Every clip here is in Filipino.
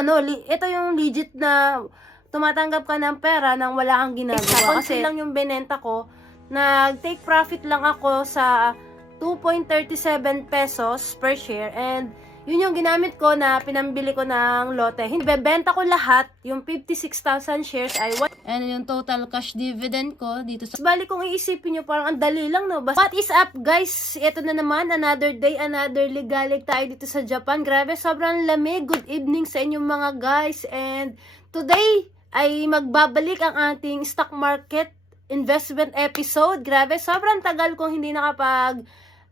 ano, li- ito yung legit na tumatanggap ka ng pera nang wala kang ginagawa. Kasi lang yung benenta ko, nag-take profit lang ako sa 2.37 pesos per share and yun yung ginamit ko na pinambili ko ng lote. Hindi, bebenta ko lahat, yung 56,000 shares ay what? And yung total cash dividend ko dito sa... Bali kung iisipin nyo, parang ang dali lang, no? Basta, what is up, guys? Ito na naman, another day, another ligalig tayo dito sa Japan. Grabe, sobrang lamig. Good evening sa inyong mga guys. And today, ay magbabalik ang ating stock market investment episode. Grabe, sobrang tagal kong hindi nakapag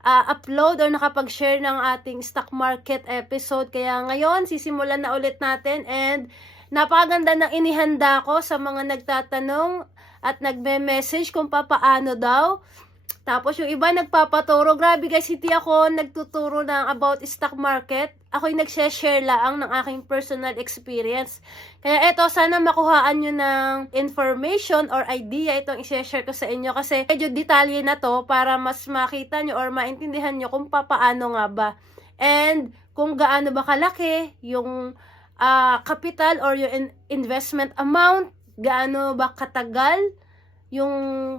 uh, upload or nakapag-share ng ating stock market episode. Kaya ngayon, sisimulan na ulit natin and napakaganda ng inihanda ko sa mga nagtatanong at nagme-message kung papaano daw. Tapos yung iba nagpapaturo. Grabe guys, hindi ako nagtuturo ng about stock market. Ako yung nag-share lang ng aking personal experience. Kaya eto, sana makuhaan nyo ng information or idea itong i-share ko sa inyo. Kasi medyo detalye na to para mas makita nyo or maintindihan nyo kung papaano nga ba. And kung gaano ba kalaki yung uh, capital or yung in- investment amount, gaano ba katagal yung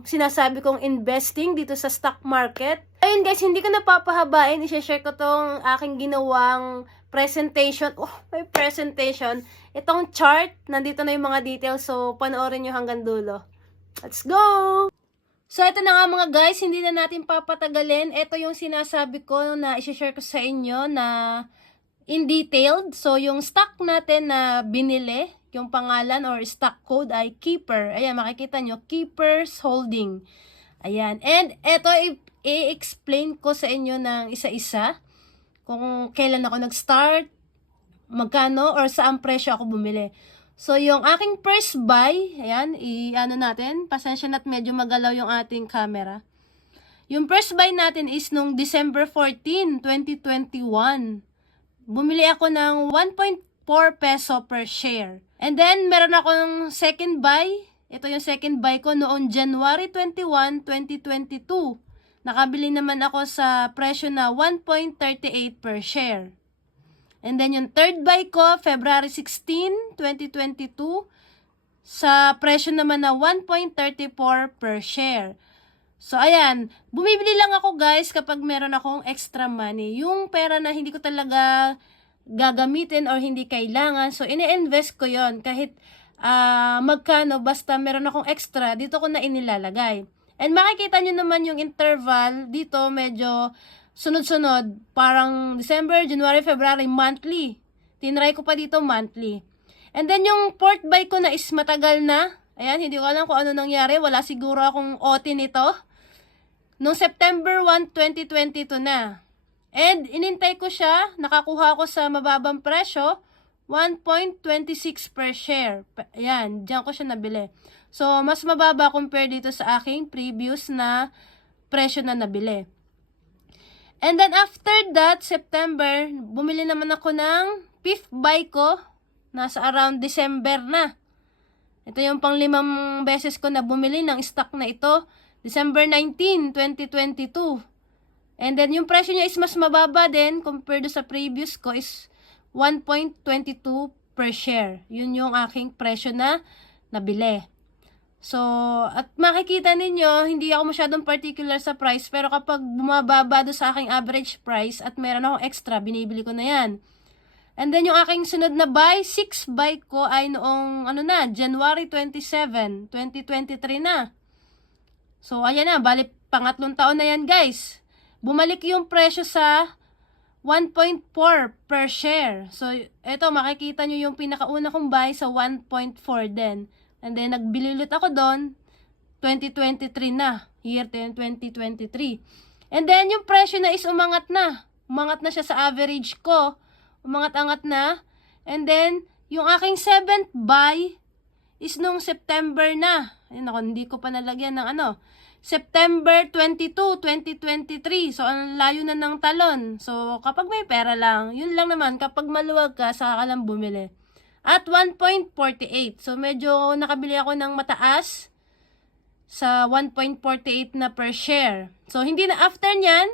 sinasabi kong investing dito sa stock market. Ayun guys, hindi ko napapahabain. I-share ko tong aking ginawang presentation. Oh, may presentation. Itong chart, nandito na yung mga details. So, panoorin nyo hanggang dulo. Let's go! So, ito na nga mga guys, hindi na natin papatagalin. Ito yung sinasabi ko na i-share ko sa inyo na in detailed. So, yung stock natin na binili, yung pangalan or stock code ay Keeper. Ayan, makikita nyo, Keepers Holding. Ayan. And eto, i-explain ko sa inyo ng isa-isa kung kailan ako nag-start, magkano, or saan presyo ako bumili. So, yung aking first buy, ayan, i-ano natin, pasensya na't medyo magalaw yung ating camera. Yung first buy natin is nung December 14, 2021. Bumili ako ng 1.4 peso per share. And then, meron akong second buy. Ito yung second buy ko noong January 21, 2022. Nakabili naman ako sa presyo na 1.38 per share. And then, yung third buy ko, February 16, 2022, sa presyo naman na 1.34 per share. So, ayan, bumibili lang ako guys kapag meron akong extra money. Yung pera na hindi ko talaga gagamitin or hindi kailangan. So, ini-invest ko yon kahit uh, magkano, basta meron akong extra, dito ko na inilalagay. And makikita nyo naman yung interval dito, medyo sunod-sunod. Parang December, January, February, monthly. Tinry ko pa dito monthly. And then yung port buy ko na is matagal na. Ayan, hindi ko alam kung ano nangyari. Wala siguro akong OT nito. Noong September 1, 2022 na. And inintay ko siya, nakakuha ko sa mababang presyo, 1.26 per share. Ayan, diyan ko siya nabili. So, mas mababa compare dito sa aking previous na presyo na nabili. And then after that, September, bumili naman ako ng fifth buy ko. Nasa around December na. Ito yung pang limang beses ko na bumili ng stock na ito. December 19, 2022. And then yung presyo niya is mas mababa din compared sa previous ko is 1.22 per share. Yun yung aking presyo na nabili. So, at makikita ninyo, hindi ako masyadong particular sa price, pero kapag bumababa do sa aking average price at meron akong extra, binibili ko na yan. And then yung aking sunod na buy, 6 buy ko ay noong ano na, January 27, 2023 na. So, ayan na, bali pangatlong taon na yan guys. Bumalik yung presyo sa 1.4 per share. So, eto, makikita nyo yung pinakauna kong buy sa 1.4 din. And then, nagbili ulit ako doon, 2023 na, year 10, 2023. And then, yung presyo na is umangat na. Umangat na siya sa average ko. Umangat-angat na. And then, yung aking 7th buy is nung September na. Ayun ako, hindi ko pa nalagyan ng ano. September 22, 2023. So, ang layo na ng talon. So, kapag may pera lang, yun lang naman. Kapag maluwag ka, saka ka lang bumili. At 1.48. So, medyo nakabili ako ng mataas sa 1.48 na per share. So, hindi na after nyan,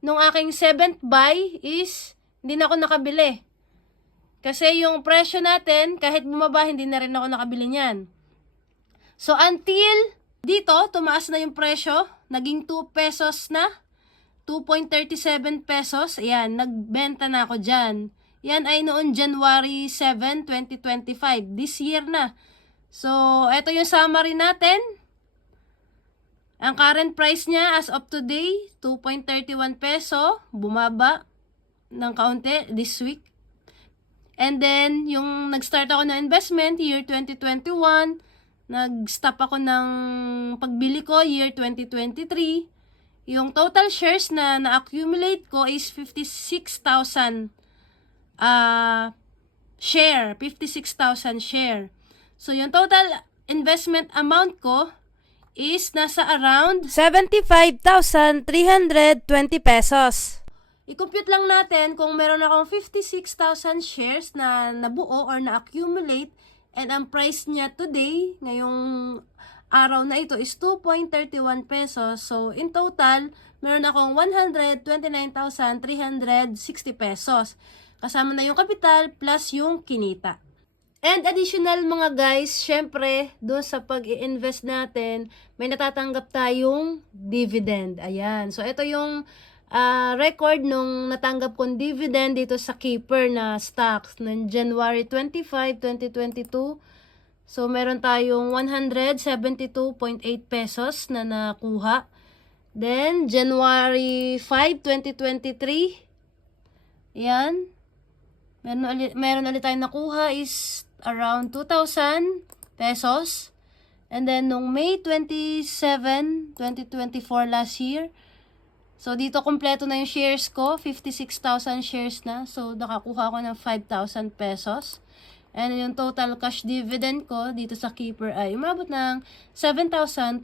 nung aking 7th buy is, hindi na ako nakabili. Kasi yung presyo natin, kahit bumaba, hindi na rin ako nakabili niyan. So, until dito, tumaas na yung presyo. Naging 2 pesos na. 2.37 pesos. Ayan, nagbenta na ako dyan. Yan ay noon January 7, 2025. This year na. So, ito yung summary natin. Ang current price niya as of today, 2.31 peso. Bumaba ng kaunti this week. And then, yung nag-start ako ng investment, year 2021, nag-stop ako ng pagbili ko, year 2023. Yung total shares na na-accumulate ko is 56,000 ah share, 56,000 share. So, yung total investment amount ko is nasa around 75,320 pesos. I-compute lang natin kung meron akong 56,000 shares na nabuo or na-accumulate and ang price niya today, ngayong araw na ito is 2.31 pesos. So, in total, meron akong 129,360 pesos. Kasama na yung kapital plus yung kinita. And additional mga guys, syempre, doon sa pag invest natin, may natatanggap tayong dividend. Ayan. So, ito yung ah, record nung natanggap kong dividend dito sa Keeper na stocks ng January 25, 2022. So, meron tayong 172.8 pesos na nakuha. Then, January 5, 2023. Yan. Meron ulit, meron ulit tayong nakuha is around 2,000 pesos. And then, nung May 27, 2024 last year, so dito kompleto na yung shares ko, 56,000 shares na. So, nakakuha ko ng 5,000 pesos. And yung total cash dividend ko dito sa Keeper ay umabot ng 7,254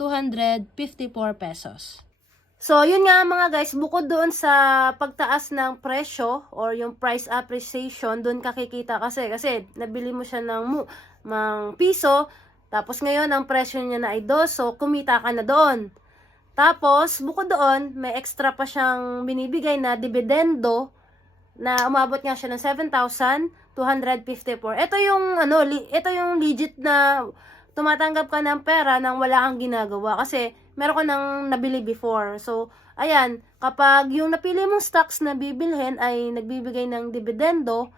pesos. So, yun nga mga guys, bukod doon sa pagtaas ng presyo or yung price appreciation, doon kakikita kasi, kasi nabili mo siya ng mu, mang piso, tapos ngayon ang presyo niya na ay dos, so kumita ka na doon. Tapos, bukod doon, may extra pa siyang binibigay na dividendo na umabot nga siya ng 7,254. Ito yung ano, ito yung legit na tumatanggap ka ng pera nang wala kang ginagawa kasi meron ka nang nabili before. So, ayan, kapag yung napili mong stocks na bibilhin ay nagbibigay ng dividendo,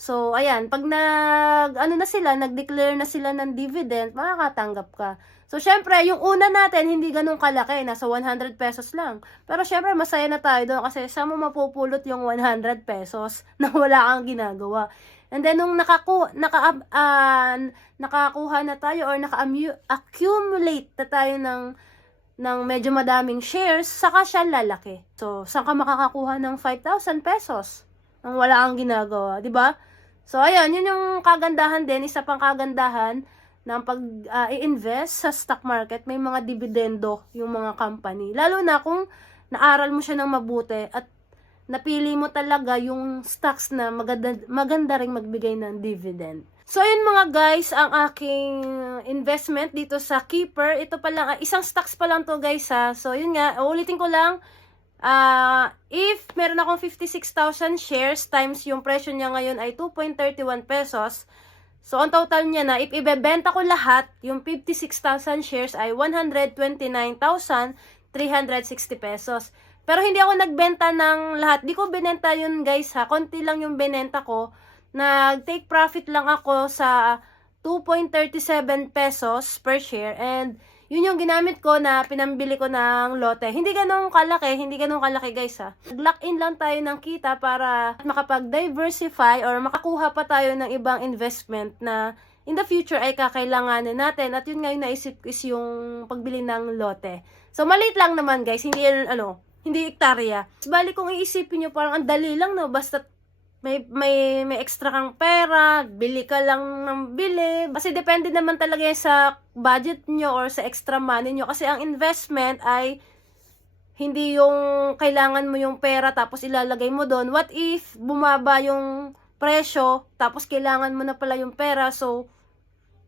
so, ayan, pag nag, ano na sila, nag-declare na sila ng dividend, makakatanggap ka. So, syempre, yung una natin, hindi ganun kalaki, nasa 100 pesos lang. Pero, syempre, masaya na tayo doon kasi saan mo mapupulot yung 100 pesos na wala kang ginagawa. And then, nung nakaku naka, ah, nakakuha na tayo or naka-accumulate na tayo ng, ng medyo madaming shares, saka siya lalaki. So, saan ka makakakuha ng 5,000 pesos nang wala kang ginagawa, di ba? So, ayun, yun yung kagandahan din, isa pang kagandahan ng pag ah, i-invest sa stock market, may mga dividendo yung mga company. Lalo na kung naaral mo siya ng mabuti at napili mo talaga yung stocks na maganda, maganda ring magbigay ng dividend. So, ayun mga guys, ang aking investment dito sa Keeper. Ito pa lang, ah, isang stocks pa lang to guys ha. So, yun nga, ulitin ko lang. Ah, if meron akong 56,000 shares times yung presyo niya ngayon ay 2.31 pesos, So, ang total niya na, if ibebenta ko lahat, yung 56,000 shares ay 129,360 pesos. Pero hindi ako nagbenta ng lahat. Di ko binenta yun guys ha. Konti lang yung binenta ko. Nag-take profit lang ako sa 2.37 pesos per share. And yun yung ginamit ko na pinambili ko ng lote. Hindi ganun kalaki, hindi ganun kalaki guys ha. Lock in lang tayo ng kita para makapag-diversify or makakuha pa tayo ng ibang investment na in the future ay kakailanganin natin. At yun nga yung naisip is yung pagbili ng lote. So maliit lang naman guys, hindi ano, hindi ektarya. Bali kung iisipin nyo parang ang dali lang no, basta may may may extra kang pera, bili ka lang ng bili. Kasi depende naman talaga sa budget nyo or sa extra money nyo. Kasi ang investment ay hindi yung kailangan mo yung pera tapos ilalagay mo doon. What if bumaba yung presyo tapos kailangan mo na pala yung pera so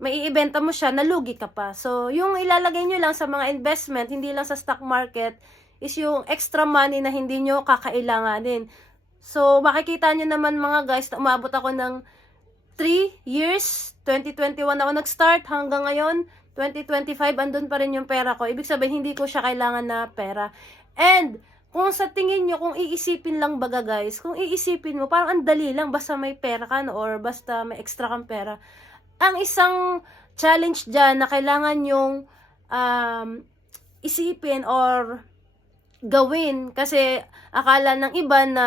may iibenta mo siya, nalugi ka pa. So, yung ilalagay nyo lang sa mga investment, hindi lang sa stock market, is yung extra money na hindi nyo kakailanganin. So, makikita nyo naman mga guys, na umabot ako ng 3 years, 2021 ako nag-start hanggang ngayon, 2025, andun pa rin yung pera ko. Ibig sabihin, hindi ko siya kailangan na pera. And, kung sa tingin nyo, kung iisipin lang baga guys, kung iisipin mo, parang ang dali lang, basta may pera ka no, or basta may extra kang pera. Ang isang challenge dyan na kailangan yung um, isipin or gawin kasi akala ng iba na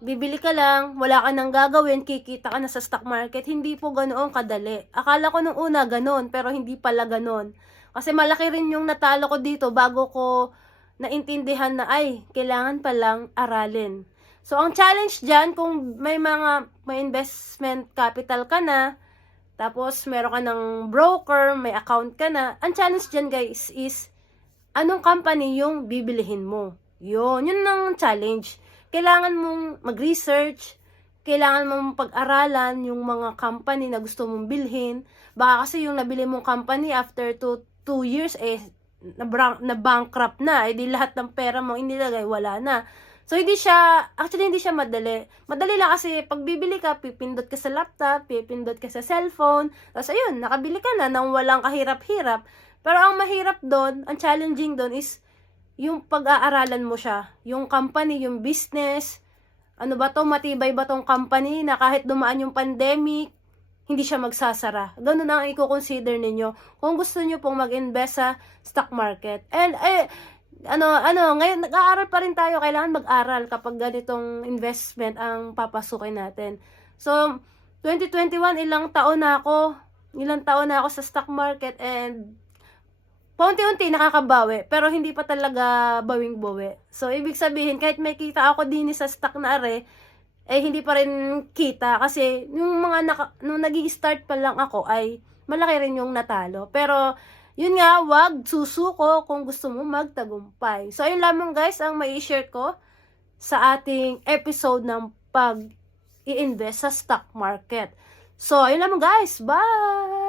bibili ka lang, wala ka nang gagawin, kikita ka na sa stock market. Hindi po ganoon kadali. Akala ko nung una ganoon, pero hindi pala ganoon. Kasi malaki rin yung natalo ko dito bago ko naintindihan na ay, kailangan palang aralin. So, ang challenge dyan, kung may mga may investment capital ka na, tapos meron ka ng broker, may account ka na, ang challenge dyan guys is, anong company yung bibilihin mo? Yun, yun ang challenge. Kailangan mong mag-research, kailangan mong pag-aralan yung mga company na gusto mong bilhin. Baka kasi yung nabili mong company after 2 two years, eh, na, na bankrupt na, eh di lahat ng pera mo inilagay, wala na. So, hindi siya, actually, hindi siya madali. Madali lang kasi pag bibili ka, pipindot ka sa laptop, pipindot ka sa cellphone, tapos ayun, nakabili ka na nang walang kahirap-hirap. Pero ang mahirap doon, ang challenging doon is yung pag-aaralan mo siya. Yung company, yung business, ano ba to, matibay ba tong company na kahit dumaan yung pandemic, hindi siya magsasara. Ganun ang i-consider ninyo kung gusto niyo pong mag-invest sa stock market. And, eh, ano, ano, ngayon, nag-aaral pa rin tayo. Kailangan mag-aral kapag ganitong investment ang papasukin natin. So, 2021, ilang taon na ako, ilang taon na ako sa stock market and paunti-unti nakakabawi, pero hindi pa talaga bawing-bawi. So, ibig sabihin, kahit may kita ako din sa stock na are, eh hindi pa rin kita kasi yung mga naka, nung nag start pa lang ako ay malaki rin yung natalo. Pero yun nga, wag susuko kung gusto mo magtagumpay. So ayun lamang guys ang mai share ko sa ating episode ng pag i-invest sa stock market. So ayun lamang guys. Bye!